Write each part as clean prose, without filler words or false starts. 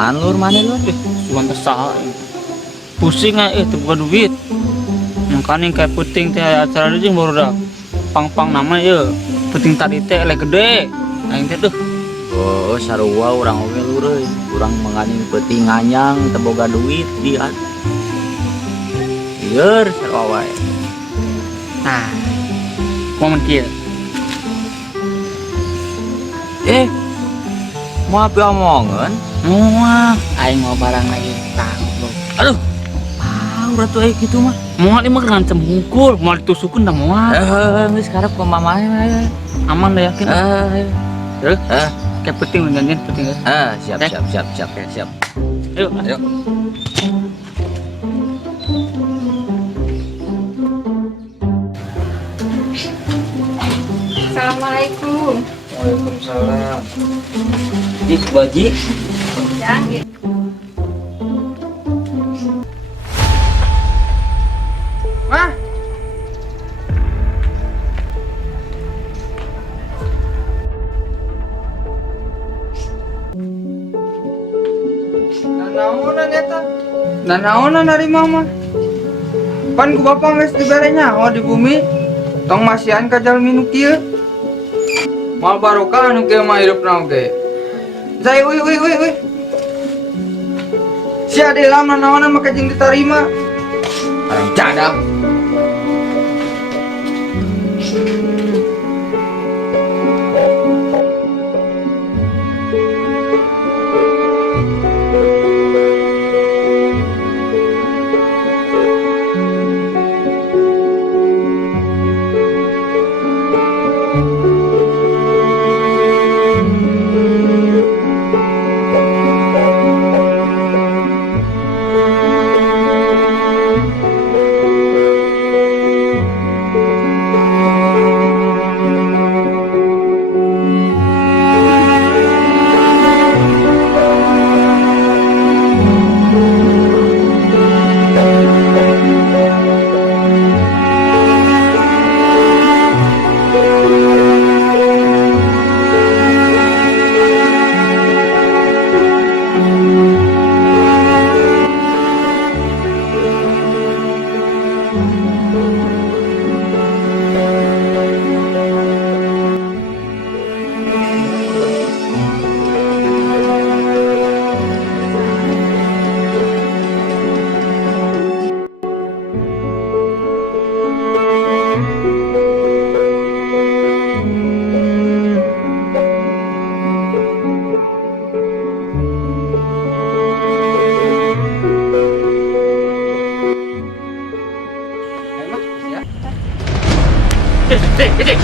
Kumahan lur mana lur? Suan kesal. Pusing aja itu bukan duit. Makanya kayak puting teh acara itu baru dah. Pang-pang nama ya. Puting tadi teh elek gede. Aing teh tuh. Oh sarua urang oge lur euy. Urang menganing peuting nganyang teu boga duit dia. Lieur sarua wae. Nah. Momen kieu. Mau apa omongan? Muah, aing mau barang lagi takut. Aduh, Udah tuh gitu mah. muah ini mah ngancem hungkul, mau ditusukin dah muah. Geus karep ke mamanya. Aman dah yakin. Terus, Eh, kayak penting janjian penting. siap. Ayo. Ayo. Assalamualaikum. Waalaikumsalam. Dik baji. Jangan. Mah. Nanaonan eta? Nanaonan dari mama? Pan ku bapak geus diberenya oh di bumi. Tong masihan ka jalmi nu kieu. Mal barokah anu kieu mah hirupna oge. Zai uy. Sia di lam nanaonan mah kajing ditarima. Arang cadak.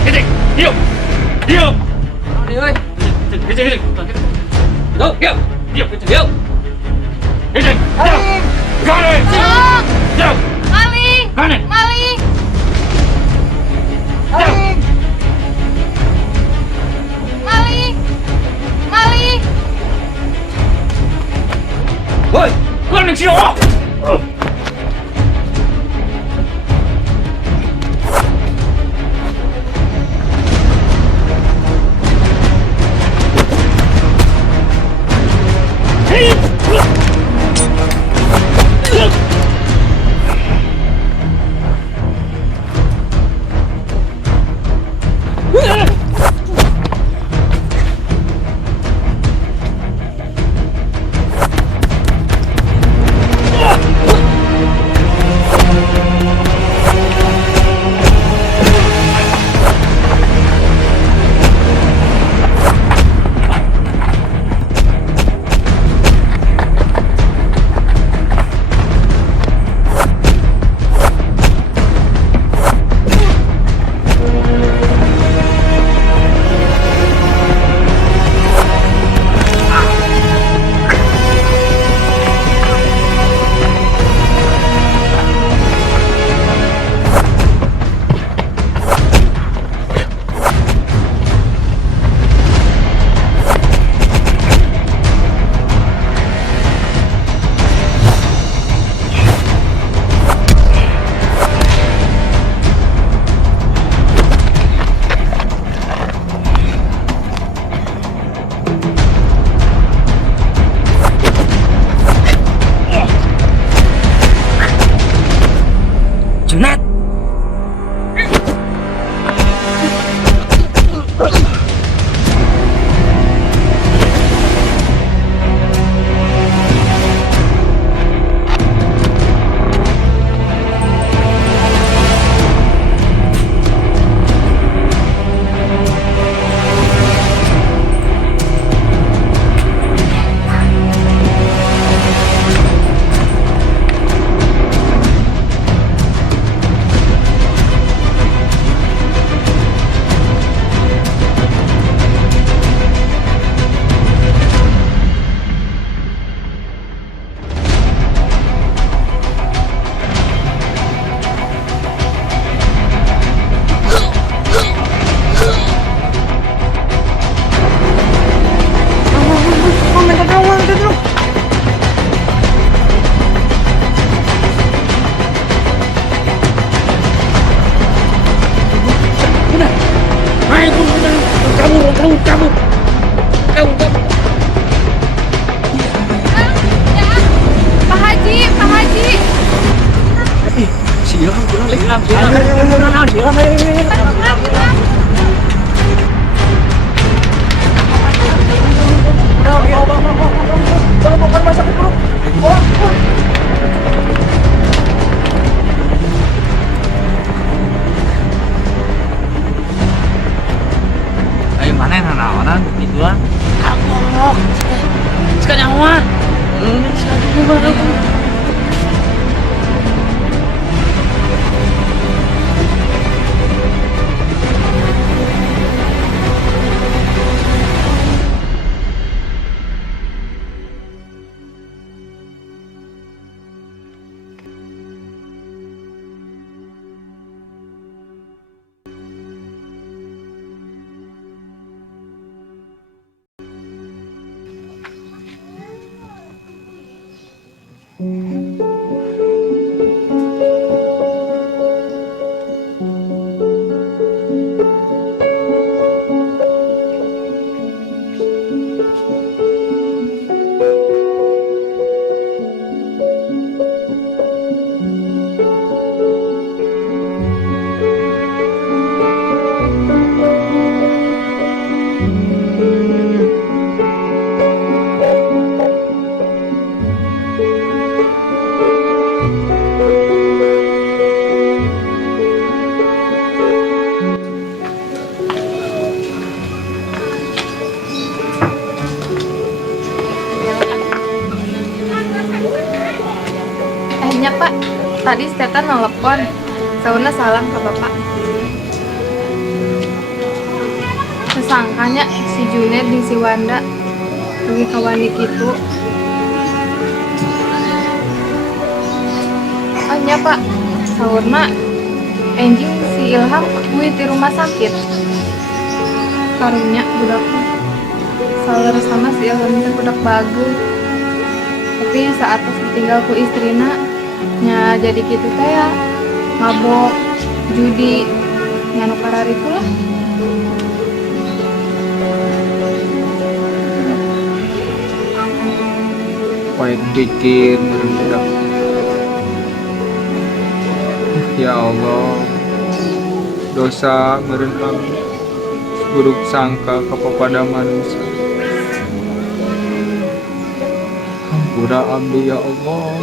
Kecik. Diam. Ni euy. Kecik. Diam. Kecik. Maling. Diam. Maling. Mana? Maling. Maling. Maling. Maling. Woi, keluar dari sini orang. sunat. Pak Haji, Pak Haji. Ayo mana yang nawaran itu lah. Kagok. Sekarang nyawa. Nya Pak, tadi Steta nelpon. Sauna salam ke Bapak. Sesangkanya si Junet di si Wanda lagi kawani gitu. Nya Pak, saurna enjing si Ilham kuit di rumah sakit. Karunya budaknya. Saur sama si Ilham itu budak bagus. Tapi saat pas ditinggal ku istrina nya jadi gitu teh ya mabok judi nganu karar itu lah. Baik pikir merendah. Ya Allah, dosa merendah buruk sangka kepada manusia. Ampura abdi ya Allah.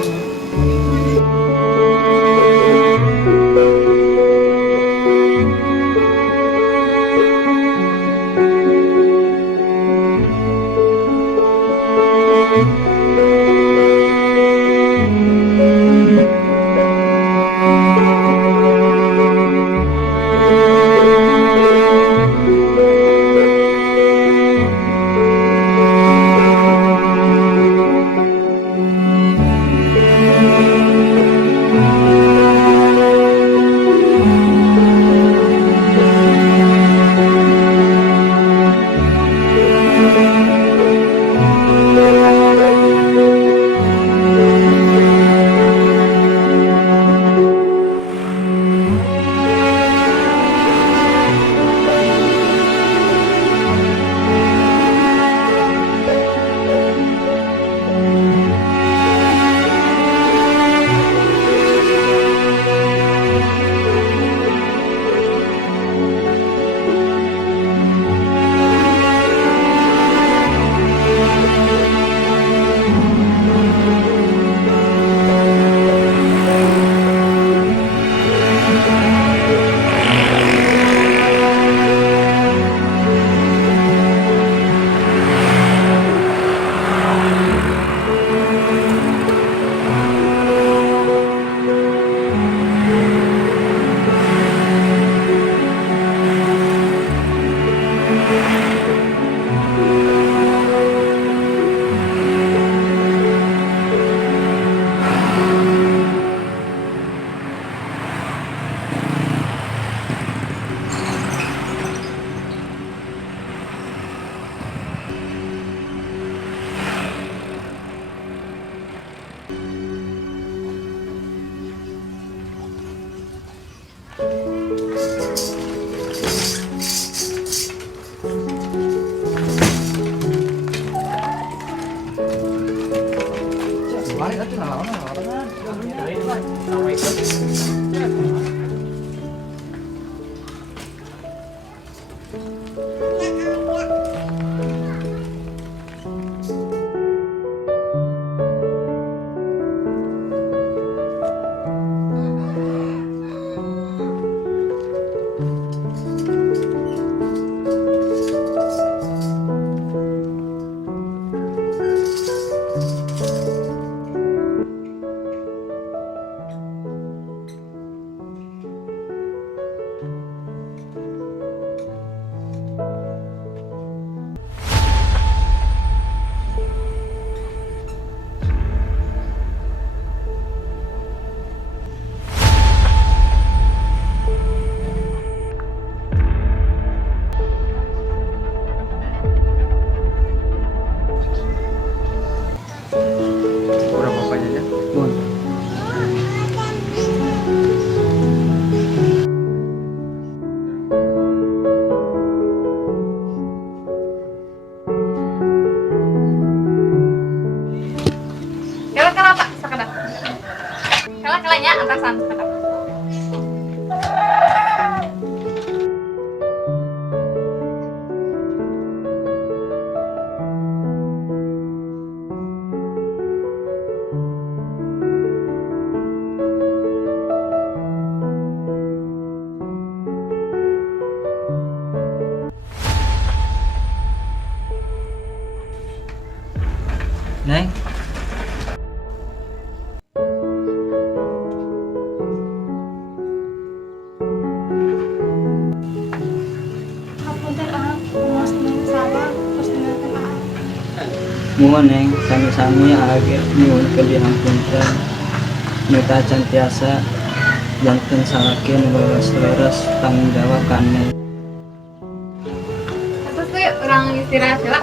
Mohon neng sami-sami age nyuwun kedihampunten. Mita cantiasa janten salakin leres-leres tanggung jawab ka neng. Terus tuh orang istirahat lah.